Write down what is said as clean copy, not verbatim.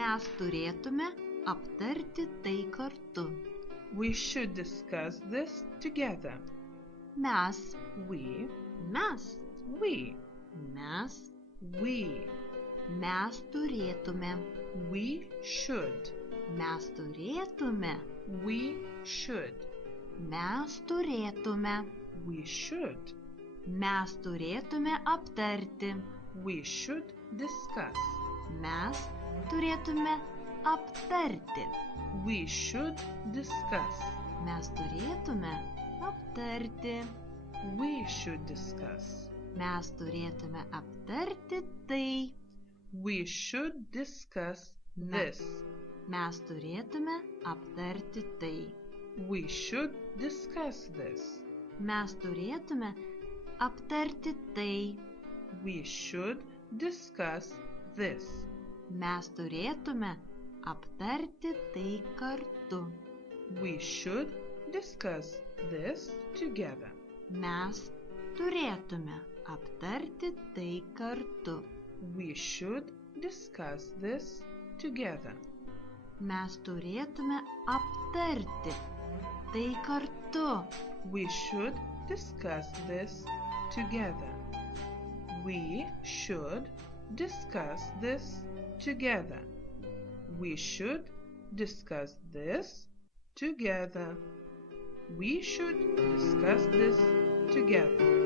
Mes turėtume aptarti tai kartu. We should discuss this together. Mes, We, mes, we, mes, we, mes turėtume, we should, mes turėtume, we should, mes turėtume, we should, mes turėtume aptarti, we should discuss. mes turėtume aptarti, We should discuss. mes turėtume aptarti, We should discuss. mes turėtume aptarti tai, We should discuss this. mes turėtume aptarti tai, We should discuss this. mes turėtume aptarti tai, We should discuss this. mes turėtume aptarti tai kartu, We should discuss this together. mes turėtume aptarti tai kartu, We should discuss this together. mes turėtume aptarti tai kartu, We should discuss this together. We should discuss this together. We should discuss this together. We should discuss this together.